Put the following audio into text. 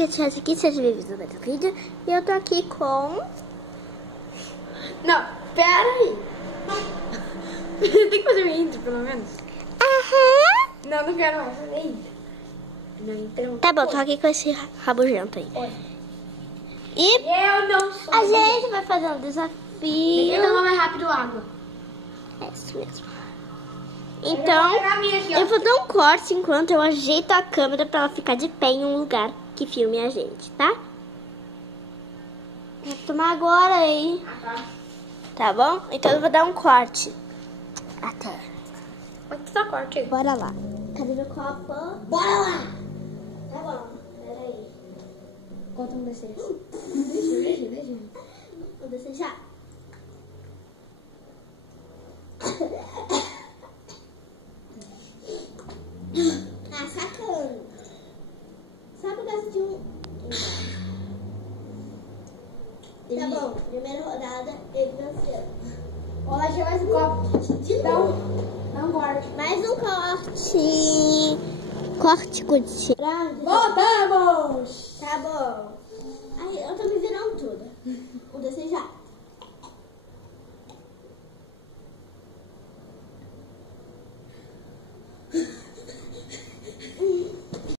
Que tivesse aqui, seja bem-vindo no vídeo. E eu tô aqui com... Não, pera aí. Tem que fazer o intro, pelo menos. Aham. Não, não quero mais fazer intro. Meu intro. Tá bom, tô aqui com esse rabugento aí. Oi. E Eu não sou. a gente vai fazer um desafio. Eu tomar mais rápido água. É isso mesmo. Então, pegar a minha aqui, ó. eu vou dar um corte enquanto eu ajeito a câmera pra ela ficar de pé em um lugar que filme a gente, tá? Vou tomar agora aí. Tá. Tá bom? Então eu vou dar um corte. Até. Onde tá corte? Bora lá. Cadê meu copo? Bora lá! Tá bom, peraí. Conta um desses. Deixa. Vou desejar. Ah, sacana. Só por causa de um... Tá bom, primeira rodada, ele venceu. Olha, achei mais um copo. De Dá novo. um corte. Mais um corte. Corte, curte. Voltamos! Tá bom. Ai, eu tô me virando tudo. Vou desejar.